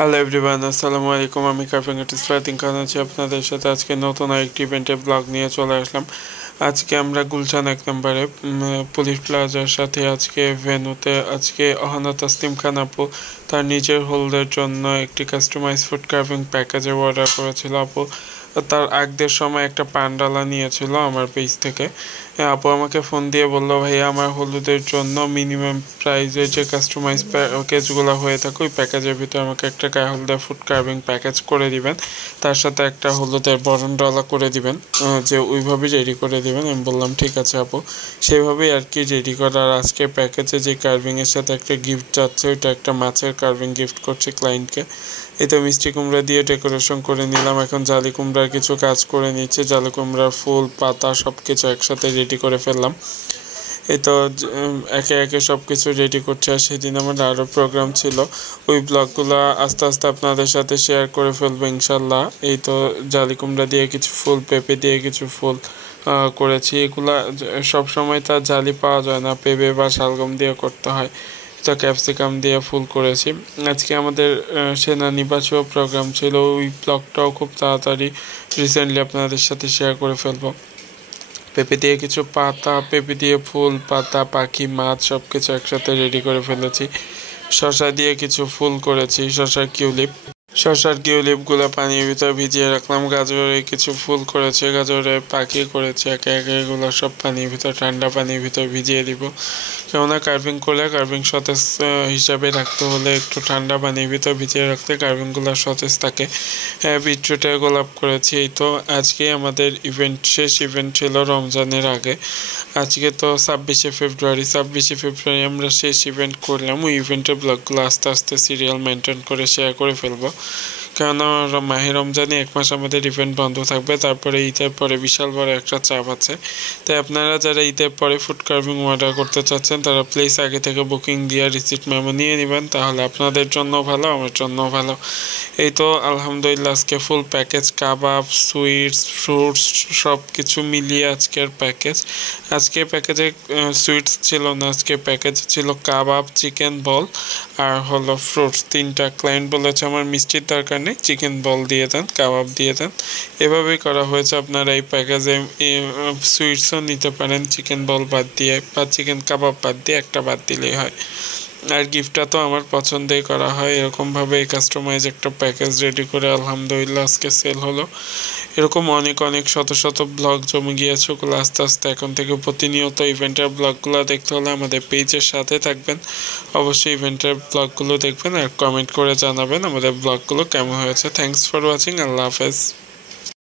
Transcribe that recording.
Hello everyone, আসসালামু আলাইকুম। আমি কার্ভিং আর্টিস্ট ফাতিন খান আছি আপনাদের সাথে। আজকে নতুন আরেকটি ইভেন্টের ব্লগ নিয়ে চলে আসলাম। আজকে আমরা গুলশান 1 নম্বরে পুলিশ প্লাজার সাথে আজকে ভেন্যুতে আজকে অহনা তাসলিম খান আপু তার নিজের হোল্ডের জন্য একটি কাস্টমাইজ ফুড কার্ভিং প্যাকেজে অর্ডার করেছিল। আপু তার আগদের সময় একটা পান্ডালা নিয়েছিল আমার পেজ থেকে। আপু আমাকে ফোন দিয়ে বললো, ভাইয়া আমার হলুদের জন্য মিনিমাম প্রাইসের যে কাস্টমাইজ প্যাকেজগুলো হয়ে থাকে ওই প্যাকেজের ভিতরে আমাকে একটা গায়ে হলুদের ফুড কার্ভিং প্যাকেজ করে দিবেন, তার সাথে একটা হলুদের বরণ ডলা করে দিবেন, যে ওইভাবেই রেডি করে দিবেন। আমি বললাম ঠিক আছে আপু, সেইভাবেই আর কি রেডি করার। আজকে প্যাকেজে যে কার্ভিংয়ের সাথে একটা গিফট যাচ্ছে, ওইটা একটা মাছের কার্ভিং গিফট করছে ক্লায়েন্টকে। এই তো মিষ্টি কুমড়া দিয়ে ডেকোরেশন করে নিলাম। এখন জালি কুমড়ার কিছু কাজ করে নিচ্ছে, জালি কুমড়ার ফুল পাতা সব কিছু একসাথে রেডি করে ফেললাম। এই তো একে একে সব কিছু রেডি করছে। আর সেদিন আমার আরও প্রোগ্রাম ছিল, ওই ব্লগগুলো আস্তে আস্তে আপনাদের সাথে শেয়ার করে ফেলবো ইনশাল্লাহ। এই তো জালি কুমড়া দিয়ে কিছু ফুল, পেঁপে দিয়ে কিছু ফুল করেছি। এগুলা সব সময় তার জালি পাওয়া যায় না, পেঁপে বা শালগম দিয়ে করতে হয়। তো ক্যাপসিকাম দিয়ে ফুল করেছি। আজকে আমাদের সেনানিবাসেও প্রোগ্রাম ছিল, ওই ব্লগটাও খুব তাড়াতাড়ি রিসেন্টলি আপনাদের সাথে শেয়ার করে ফেলবো। পেঁপে দিয়ে কিছু পাতা, পেঁপে দিয়ে ফুল, পাতা, পাখি, মাছ সব কিছু একসাথে রেডি করে ফেলেছি। শসা দিয়ে কিছু ফুল করেছি, শসার কিউলিপগুলো পানির ভিতরে ভিজিয়ে রাখলাম। গাজরে কিছু ফুল করেছে, গাজরে পাখি করেছে। একে একে এগুলো সব পানির ভিতর, ঠান্ডা পানির ভিতর ভিজিয়ে দিব। কেননা কার্ভিং করলে কার্ভিং সতেজ হিসাবে রাখতে হলে একটু ঠান্ডা পানির ভিতর ভিজিয়ে রাখলে কার্ভিংগুলো সতেজ থাকে। বিটরুটের গোলাপ করেছি। এই তো আজকে আমাদের শেষ ইভেন্ট ছিল রমজানের আগে। আজকে তো 26শে ফেব্রুয়ারি আমরা শেষ ইভেন্ট করলাম। ওই ইভেন্টের ব্লগগুলো আস্তে আস্তে সিরিয়াল মেনটেন করে শেয়ার করে ফেলবো, কেননা মাহে রমজানে 1 মাস আমাদের ইভেন্ট বন্ধ থাকবে। তারপরে ঈদের পরে বিশাল বড় একটা চাপ আছে। তাই আপনারা যারা ঈদের পরে ফুড কার্ভিং অর্ডার করতে চাচ্ছেন তারা প্লিজ আগে থেকে বুকিং দিয়ে রিসিপ্ট মেমো নিয়ে নেবেন, তাহলে আপনাদের জন্য ভালো, আমার জন্য ভালো। এই তো আলহামদুলিল্লাহ আজকে ফুল প্যাকেজ, কাবাব, সুইটস, ফ্রুটস সব কিছু মিলিয়ে আজকের প্যাকেজ। আজকে প্যাকেজে সুইটস ছিল না, আজকে প্যাকেজে ছিল কাবাব, চিকেন বল আর হলো ফ্রুটস। 3টা ক্লায়েন্ট বলেছে আমার মিষ্টির দরকার নেই, চিকেন বল দিয়ে দেন, কাবাব দিয়ে দেন। এভাবেই করা হয়েছে। আপনারা এই প্যাকেজে সুইটসও নিতে পারেন চিকেন বল বাদ দিয়ে, বা চিকেন কাবাব বাদ দিয়ে একটা বাদ দিলেই হয়। আর গিফটটা তো আমার পছন্দেই করা হয়। এরকমভাবে এই কাস্টমাইজ একটা প্যাকেজ রেডি করে আলহামদুলিল্লাহ আজকে সেল হলো। এরকম অনেক শত ব্লগ জমে গিয়েছে, ওগুলো আস্তে আস্তে এখন থেকে প্রতিনিয়ত ইভেন্টের ব্লগগুলো দেখতে হলে আমাদের পেজের সাথে থাকবেন। অবশ্যই ইভেন্টের ব্লগগুলো দেখবেন আর কমেন্ট করে জানাবেন আমাদের ব্লগগুলো কেমন হয়েছে। Thanks for watching. আল্লাহ হাফেজ।